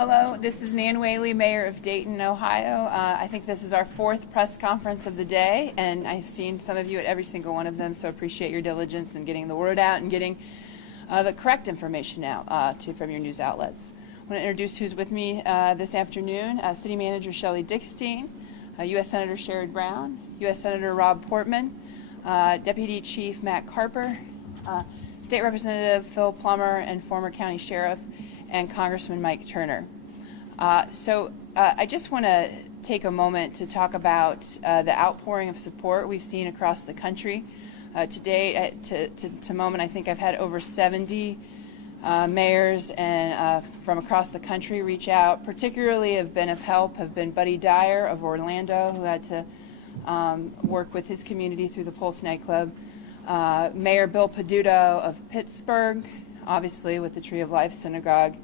Hello, this is Nan Whaley, Mayor of Dayton, Ohio. I think this is our fourth press conference of the day, and I've seen some of you at every single one of them, so appreciate your diligence in getting the word out and getting the correct information out from your news outlets. I want to introduce who's with me this afternoon. City Manager Shelley Dickstein, U.S. Senator Sherrod Brown, U.S. Senator Rob Portman, Deputy Chief Matt Carper, State Representative Phil Plummer, and former County Sheriff and Congressman Mike Turner. I just want to take a moment to talk about the outpouring of support we've seen across the country. Today, to moment, I think I've had over 70 mayors and from across the country reach out. Particularly have been of help have been Buddy Dyer of Orlando, who had to work with his community through the Pulse nightclub. Mayor Bill Peduto of Pittsburgh, obviously with the Tree of Life Synagogue.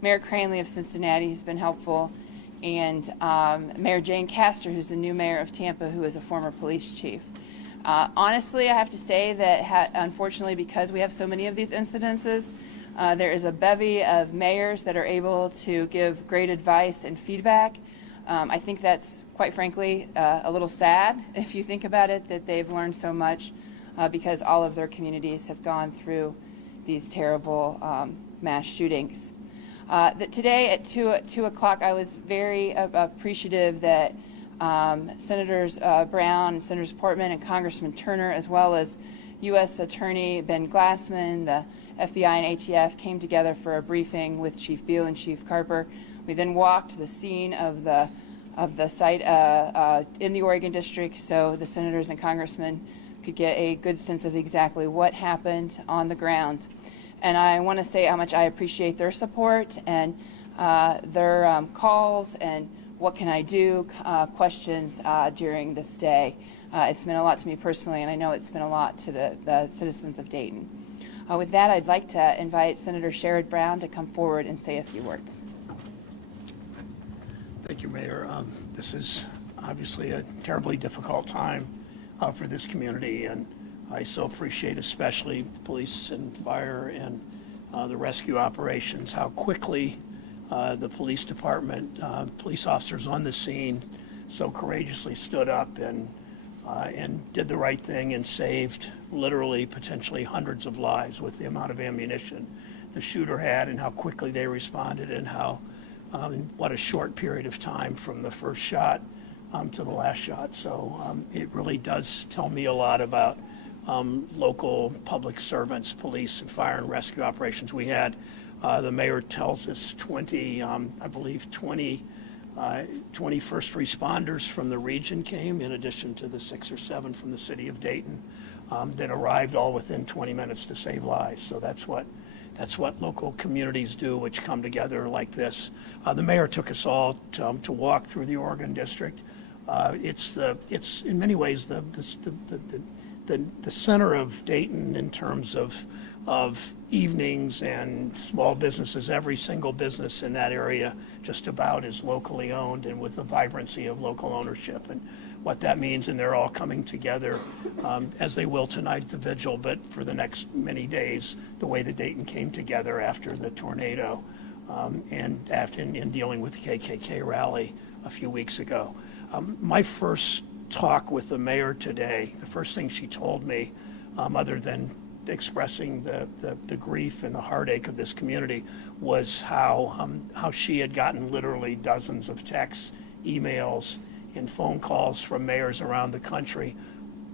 Mayor Cranley of Cincinnati has been helpful. And Mayor Jane Castor, who's the new mayor of Tampa, who is a former police chief. Honestly, I have to say that unfortunately, because we have so many of these incidences, there is a bevy of mayors that are able to give great advice and feedback. I think that's, quite frankly, a little sad if you think about it, that they've learned so much because all of their communities have gone through these terrible mass shootings. Today at 2 o'clock, I was very appreciative that Senators Brown, Senators Portman, and Congressman Turner, as well as U.S. Attorney Ben Glassman, the FBI and ATF, came together for a briefing with Chief Beal and Chief Carper. We then walked the scene of the site in the Oregon District, so the senators and congressmen could get a good sense of exactly what happened on the ground. And I want to say how much I appreciate their support and their calls and what can I do questions during this day. It's meant a lot to me personally, and I know it's been a lot to the citizens of Dayton. With that, I'd like to invite Senator Sherrod Brown to come forward and say a few words. Thank you, Mayor. This is obviously a terribly difficult time for this community, and I so appreciate especially police and fire and the rescue operations, how quickly the police department, police officers on the scene so courageously stood up and did the right thing and saved literally potentially hundreds of lives with the amount of ammunition the shooter had, and how quickly they responded, and how what a short period of time from the first shot to the last shot. So it really does tell me a lot about local public servants, police and fire and rescue operations. We had, the mayor tells us 20 first responders from the region came, in addition to the 6 or 7 from the city of Dayton that arrived all within 20 minutes to save lives. So that's what local communities do, which come together like this. The mayor took us all to walk through the Oregon District. It's in many ways the center of Dayton in terms of evenings and small businesses. Every single business in that area just about is locally owned and with the vibrancy of local ownership, and what that means. And they're all coming together as they will tonight at the vigil, but for the next many days, the way that Dayton came together after the tornado and in dealing with the KKK rally a few weeks ago. My first talk with the mayor today, the first thing she told me, other than expressing the grief and the heartache of this community, was how she had gotten literally dozens of texts, emails, and phone calls from mayors around the country,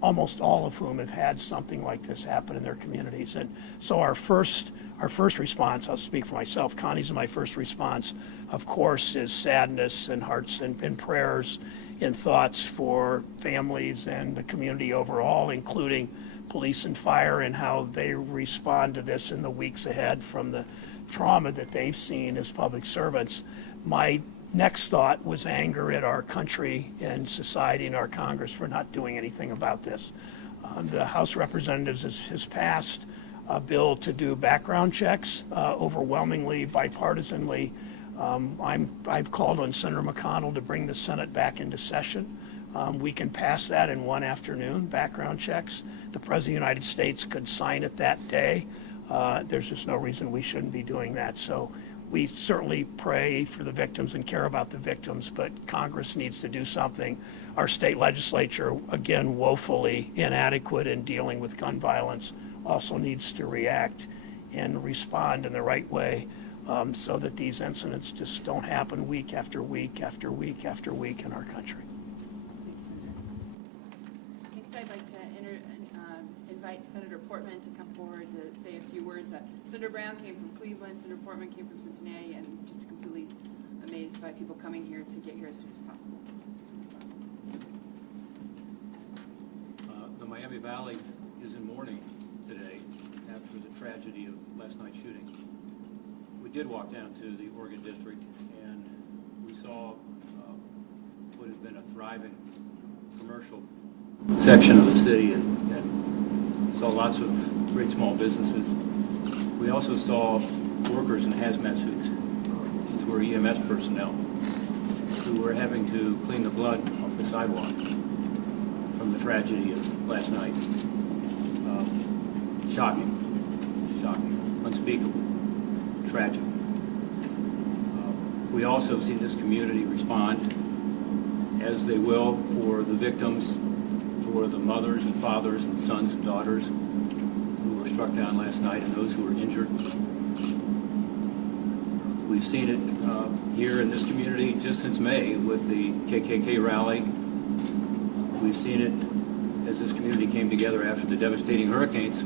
almost all of whom have had something like this happen in their communities. And so our first response, I'll speak for myself, Connie's my first response, of course, is sadness and hearts and prayers and thoughts for families and the community overall, including police and fire, and how they respond to this in the weeks ahead from the trauma that they've seen as public servants. My next thought was anger at our country and society and our Congress for not doing anything about this. The House of Representatives has passed a bill to do background checks, overwhelmingly bipartisanly. I've called on Senator McConnell to bring the Senate back into session. We can pass that in one afternoon, background checks. The President of the United States could sign it that day. There's just no reason we shouldn't be doing that. So we certainly pray for the victims and care about the victims, but Congress needs to do something. Our state legislature, again, woefully inadequate in dealing with gun violence, also needs to react and respond in the right way so that these incidents just don't happen week after week after week after week in our country. Next, I'd like to invite Senator Portman to come forward to say a few words. Senator Brown came from Cleveland, Senator Portman came from Cincinnati, and just completely amazed by people coming here to get here as soon as possible. The Miami Valley is in mourning today after the tragedy of last night's shooting. We did walk down to the Oregon District, and we saw what has been a thriving commercial section of the city, and saw lots of great small businesses. We also saw workers in hazmat suits. These were EMS personnel who were having to clean the blood off the sidewalk from the tragedy of last night. Shocking, unspeakable, tragic. We also see this community respond, as they will, for the victims, for the mothers and fathers and sons and daughters who were struck down last night and those who were injured. We've seen it here in this community just since May with the KKK rally. We've seen it as this community came together after the devastating hurricanes,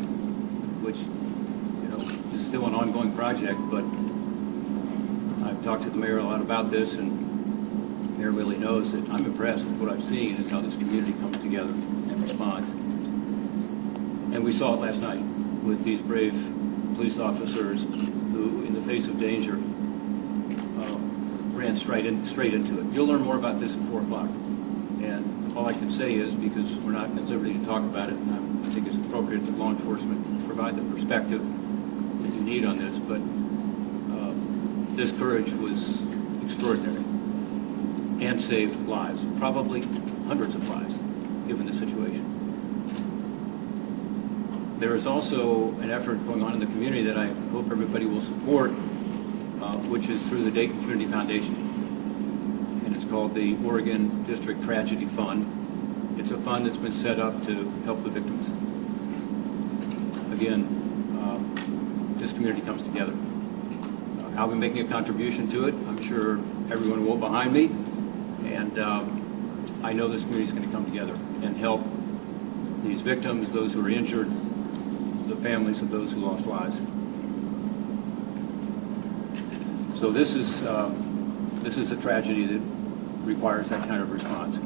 which, is still an ongoing project, but I've talked to the mayor a lot about this, and the mayor really knows that I'm impressed with what I've seen is how this community comes together and responds. And we saw it last night with these brave police officers who, in the face of danger, ran straight into it. You'll learn more about this at 4 o'clock. And all I can say is, because we're not at liberty to talk about it, and I think it's appropriate that law enforcement provide the perspective that you need on this, but this courage was extraordinary and saved lives, probably hundreds of lives, given the situation. There is also an effort going on in the community that I hope everybody will support, which is through the Dayton Community Foundation. And it's called the Oregon District Tragedy Fund. It's a fund that's been set up to help the victims. Again, this community comes together. I'll be making a contribution to it. I'm sure everyone will behind me. And I know this community is going to come together and help these victims, those who are injured, the families of those who lost lives. So this is a tragedy that requires that kind of response.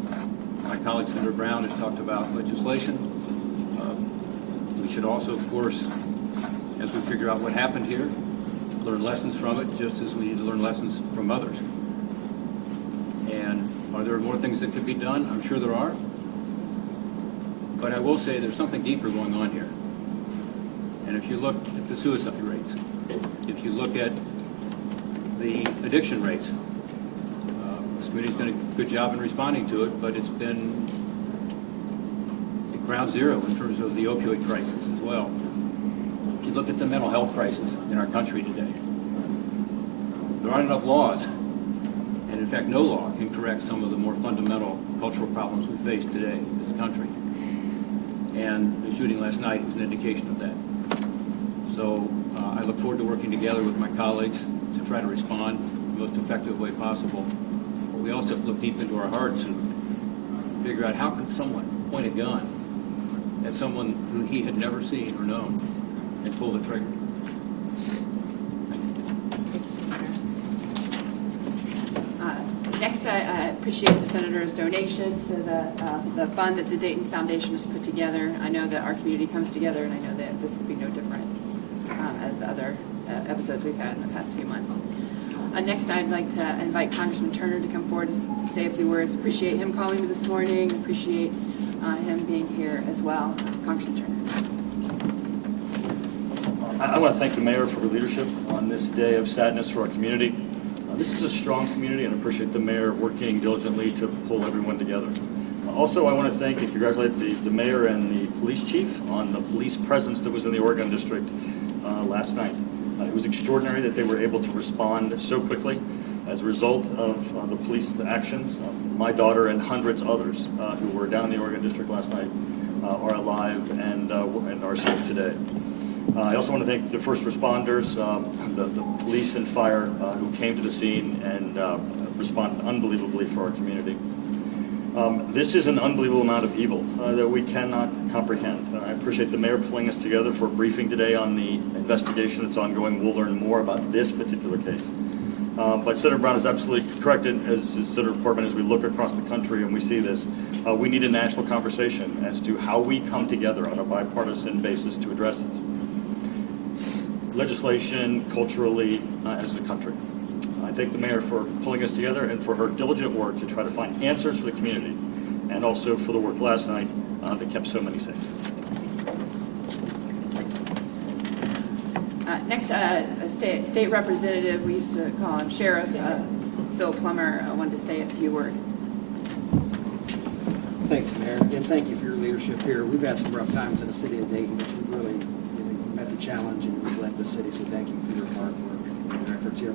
My colleague Senator Brown has talked about legislation. We should also, of course, as we figure out what happened here, learn lessons from it, just as we need to learn lessons from others. And are there more things that could be done? I'm sure there are. But I will say there's something deeper going on here. And if you look at the suicide rates, if you look at the addiction rates, this community's done a good job in responding to it, but it's been at ground zero in terms of the opioid crisis as well. If you look at the mental health crisis in our country today, there aren't enough laws, and in fact no law can correct some of the more fundamental cultural problems we face today as a country. And the shooting last night is an indication of that. So I look forward to working together with my colleagues to try to respond in the most effective way possible. But we also have to look deep into our hearts and figure out how could someone point a gun at someone who he had never seen or known and pull the trigger. Thank you. Next, I appreciate the Senator's donation to the fund that the Dayton Foundation has put together. I know that our community comes together, and I know that this will be no different as the other episodes we've had in the past few months. Next, I'd like to invite Congressman Turner to come forward to say a few words. Appreciate him calling me this morning. Appreciate him being here as well. Congressman Turner. I want to thank the mayor for her leadership on this day of sadness for our community. This is a strong community, and I appreciate the mayor working diligently to pull everyone together. Also, I want to thank and congratulate the mayor and the police chief on the police presence that was in the Oregon District last night. It was extraordinary that they were able to respond so quickly as a result of the police's actions. My daughter and hundreds others who were down in the Oregon District last night are alive and are safe today. I also want to thank the first responders, the police and fire who came to the scene and responded unbelievably for our community. This is an unbelievable amount of evil that we cannot comprehend. I appreciate the mayor pulling us together for a briefing today on the investigation that's ongoing. We'll learn more about this particular case. But Senator Brown is absolutely correct, as is Senator Portman, as we look across the country and we see this. We need a national conversation as to how we come together on a bipartisan basis to address this. Legislation, culturally, as a country. I thank the mayor for pulling us together and for her diligent work to try to find answers for the community, and also for the work last night that kept so many safe. Next, a state representative, we used to call him Sheriff Phil Plummer, wanted to say a few words. Thanks, Mayor, and thank you for your leadership here. We've had some rough times in the city of Dayton, but you really met the challenge and you've led the city, so thank you for your hard work and your efforts here.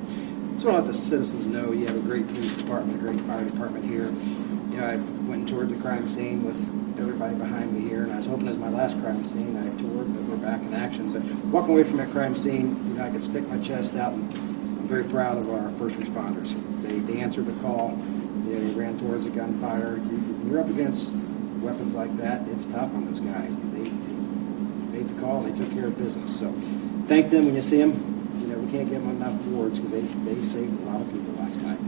Just want to let the citizens know you have a great police department, a great fire department here. You know, I went toward the crime scene with everybody behind me here, and I was hoping it was my last crime scene I toured, but we're back in action. But walking away from that crime scene, you know, I could stick my chest out, and I'm very proud of our first responders. They answered the call. You know, they ran towards a gunfire. You're up against weapons like that. It's tough on those guys. They made the call. They took care of business. So thank them when you see them. You know, we can't give them enough awards because they saved a lot of people last night.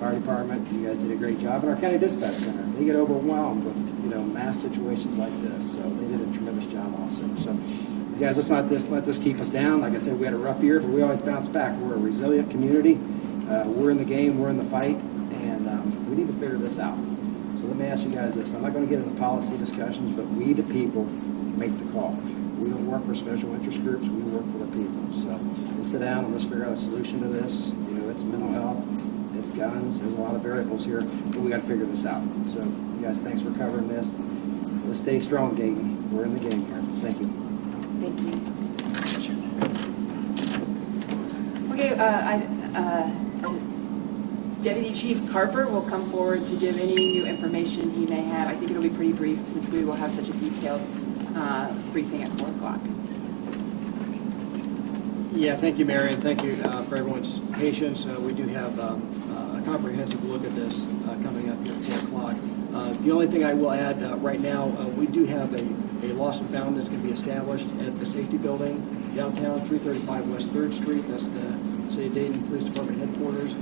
Fire department, you guys did a great job. And our county dispatch center, they get overwhelmed with, you know, mass situations like this. So they did a tremendous job also. So you guys, let's not let this keep us down. Like I said, we had a rough year, but we always bounce back. We're a resilient community. We're in the game. We're in the fight. And we need to figure this out. So let me ask you guys this. I'm not going to get into policy discussions, but we, the people, make the call. We don't work for special interest groups. We work for the people. So let's sit down and let's figure out a solution to this. You know, it's mental health, it's guns. There's a lot of variables here, but we got to figure this out. So you guys, thanks for covering this. Let's stay strong, Dayton. We're in the game here. Thank you. Thank you. Okay, Deputy Chief Carper will come forward to give any new information he may have. I think it'll be pretty brief since we will have such a detailed briefing at 4 o'clock. Yeah, thank you, Mary, and thank you for everyone's patience. We do have a comprehensive look at this coming up here at 4 o'clock. The only thing I will add right now, we do have a lost and found that's going to be established at the safety building downtown, 335 West 3rd Street. That's the City of Dayton Police Department headquarters.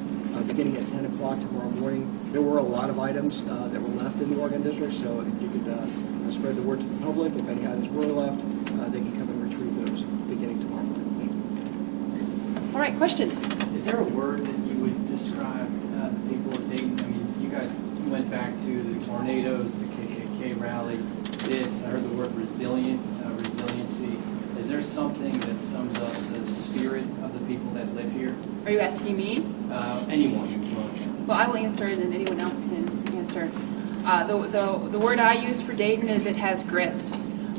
Beginning at 10 o'clock tomorrow morning. There were a lot of items that were left in the Oregon District, so if you could spread the word to the public, if any items were left, they can come and retrieve those beginning tomorrow morning. Thank you. All right, questions? Is there a word that you would describe the people of Dayton? I mean, you guys went back to the tornadoes, the KKK rally, this. I heard the word resilient, resiliency. Is there something that sums up the spirit of the people that live here? Are you asking me? Anyone. Well, I will answer it, and anyone else can answer. The word I use for Dayton is it has grit.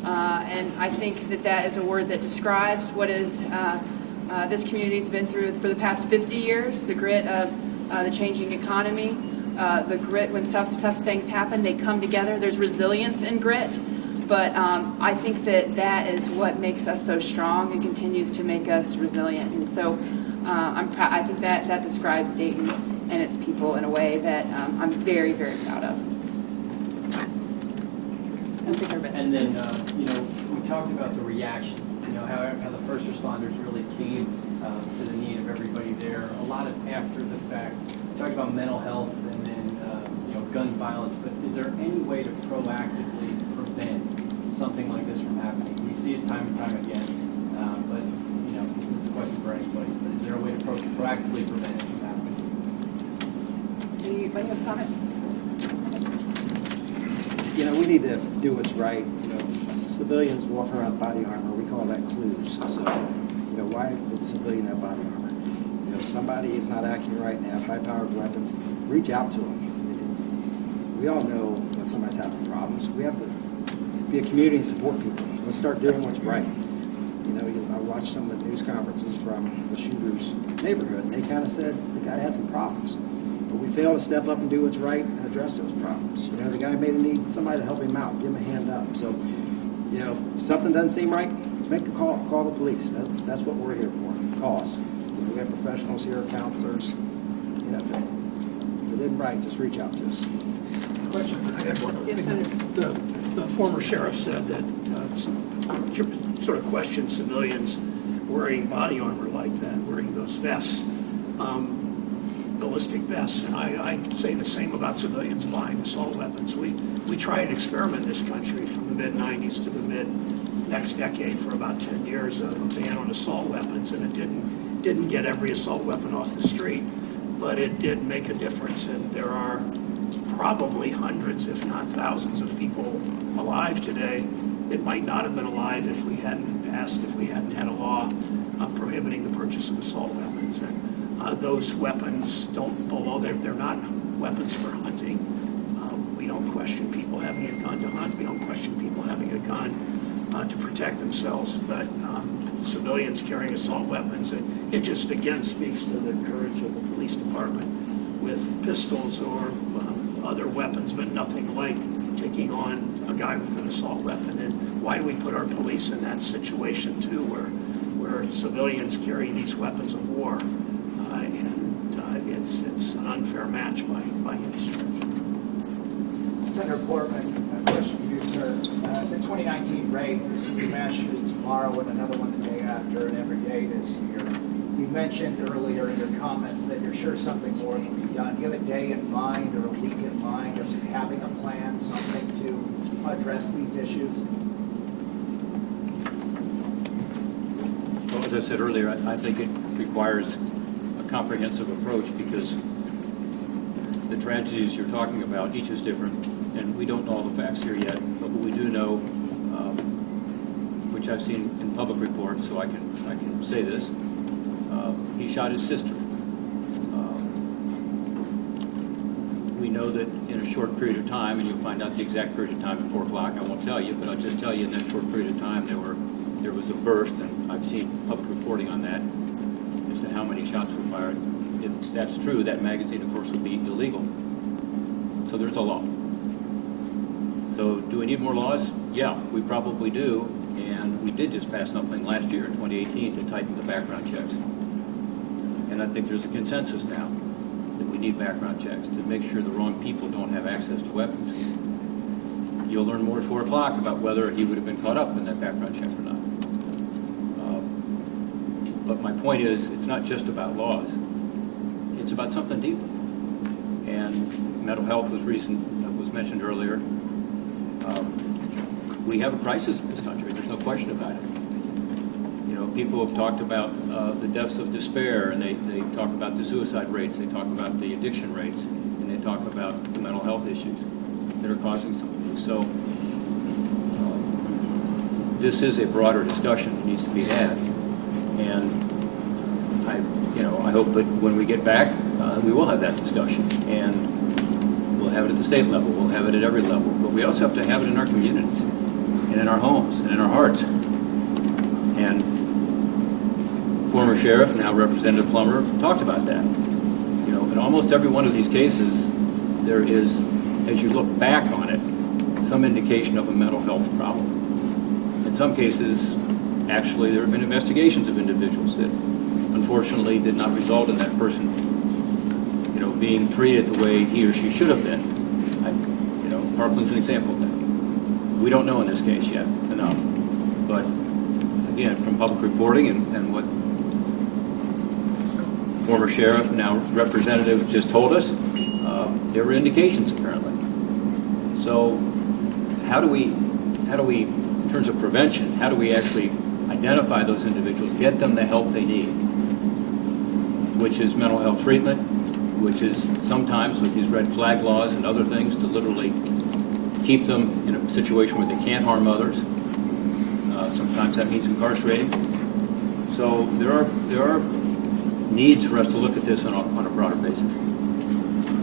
And I think that is a word that describes what is this community's been through for the past 50 years, the grit of the changing economy, the grit when tough things happen, they come together. There's resilience in grit, but I think that is what makes us so strong and continues to make us resilient. And so I think that describes Dayton and its people in a way that I'm very, very proud of. And then, you know, we talked about the reaction, you know, how the first responders really came to the need of everybody there. A lot of after the fact, we talked about mental health and then, you know, gun violence, but is there any way to proactively prevent something like this from happening? We see it time and time again, but, you know, this is a question for anybody, but is there a way to proactively prevent it from happening? Anybody have a comment? You know, we need to do what's right. You know, civilians walking around body armor, we call that clues. So, you know, why does a civilian have body armor? You know, somebody is not acting right now, high-powered weapons, reach out to them. We all know when somebody's having problems. We have to be a community and support people. Let's start doing what's right. You know, I watched some of the news conferences from the shooter's neighborhood, and they kind of said the guy had some problems. But we failed to step up and do what's right and address those problems. You know, the guy may need somebody to help him out, give him a hand up. So, you know, if something doesn't seem right, make a call, call the police. That's what we're here for, call us. We have professionals here, counselors. You know, if it isn't right, just reach out to us. Question. I had one other Yes, thing. Senator. The former sheriff said that sort of questioned civilians wearing body armor like that, wearing those vests, ballistic vests. And I say the same about civilians buying assault weapons. We tried an experiment in this country from the mid-'90s to the mid-next decade for about 10 years of a ban on assault weapons, and it didn't get every assault weapon off the street, but it did make a difference. And there are probably hundreds, if not thousands, of people alive today that might not have been alive if we hadn't had a law prohibiting the purchase of assault weapons. And those weapons don't belong, they're not weapons for hunting. We don't question people having a gun to hunt. We don't question people having a gun to protect themselves. But civilians carrying assault weapons, and it just again speaks to the courage of the police department with pistols or other weapons, but nothing like taking on a guy with an assault weapon. And why do we put our police in that situation too, where civilians carry these weapons of war? It's an unfair match by any stretch. Senator Portman, a question for you, sir. The 2019 rate is going to be mass shooting tomorrow and another one the day after and every day this year. You mentioned earlier in your comments that you're sure something more can be done. Do you have a day in mind or a week in mind of having a plan, something to address these issues? Well, as I said earlier, I think it requires a comprehensive approach because the tragedies you're talking about, each is different, and we don't know all the facts here yet, but what we do know, which I've seen in public reports, so I can say this, he shot his sister. We know that in a short period of time, and you'll find out the exact period of time at 4 o'clock, I won't tell you, but I'll just tell you in that short period of time there was a burst, and I've seen public reporting on that, as to how many shots were fired. If that's true, that magazine, of course, would be illegal. So there's a law. So do we need more laws? Yeah, we probably do, and we did just pass something last year in 2018 to tighten the background checks. And I think there's a consensus now that we need background checks to make sure the wrong people don't have access to weapons. You'll learn more at 4 o'clock about whether he would have been caught up in that background check or not. But my point is, it's not just about laws. It's about something deeper. And mental health was mentioned earlier. We have a crisis in this country. There's no question about it. You know, people have talked about the deaths of despair, and they talk about the suicide rates, they talk about the addiction rates, and they talk about the mental health issues that are causing some of these. So this is a broader discussion that needs to be had. And I hope that when we get back, we will have that discussion. And we'll have it at the state level. We'll have it at every level. But we also have to have it in our communities and in our homes and in our hearts. And former sheriff, now Representative Plummer, talked about that. You know, in almost every one of these cases, there is, as you look back on it, some indication of a mental health problem. In some cases, actually, there have been investigations of individuals that unfortunately did not result in that person, being treated the way he or she should have been. Parkland's an example of that. We don't know in this case yet enough. But again, from public reporting and what former sheriff, now representative, just told us, there were indications apparently. So how do we, in terms of prevention, how do we actually identify those individuals, get them the help they need, which is mental health treatment, which is sometimes with these red flag laws and other things to literally keep them in a situation where they can't harm others. Sometimes that means incarcerating. So there are needs for us to look at this on a broader basis.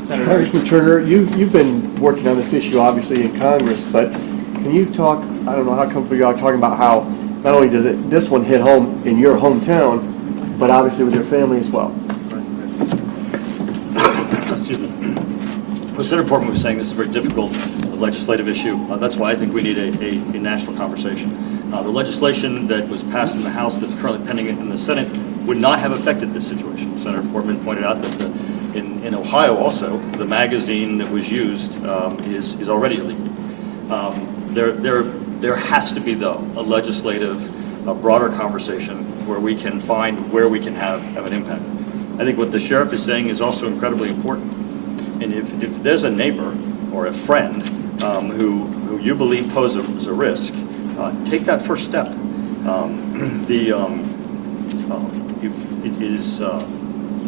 Congressman Turner, you've been working on this issue obviously in Congress, but can you talk, I don't know how comfortable you are talking about how not only does this one hit home in your hometown, but obviously with your family as well. Excuse me. Well, Senator Portman was saying this is a very difficult legislative issue. That's why I think we need a national conversation. The legislation that was passed in the House that's currently pending in the Senate would not have affected this situation. Senator Portman pointed out that in Ohio also, the magazine that was used is already illegal. There has to be, though, a legislative, broader conversation where we can find where we can have an impact. I think what the sheriff is saying is also incredibly important. And if there's a neighbor or a friend who you believe poses a risk, take that first step.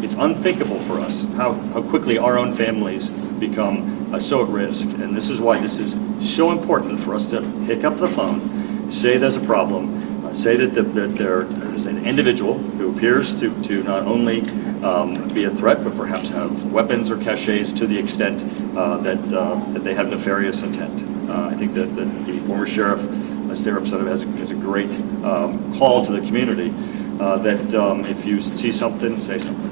It's unthinkable for us how quickly our own families become so at risk. And this is why this is so important for us to pick up the phone, say there's a problem, say that there is an individual who appears to not only be a threat, but perhaps have weapons or caches to the extent that they have nefarious intent. I think that the former sheriff, State Representative, has a great call to the community that if you see something, say something.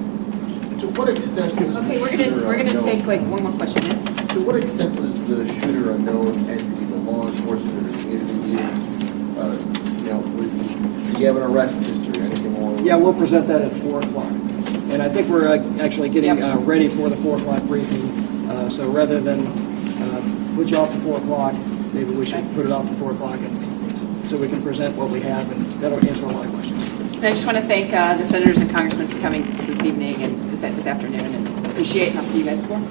To what extent was Okay, the we're shooter gonna unknown? take like one more question. Yes? To what extent was the shooter unknown entity, the law enforcement or the community meetings? Do you have an arrest history or anything along? Yeah, we'll present that at 4 o'clock. And I think we're actually getting Yep. ready for the 4 o'clock briefing. So rather than put you off to 4 o'clock, maybe we should put it off to 4 o'clock so we can present what we have, and that'll answer a lot of questions. And I just want to thank the senators and congressmen for coming this evening and this afternoon, and appreciate it, and I'll see you guys at 4.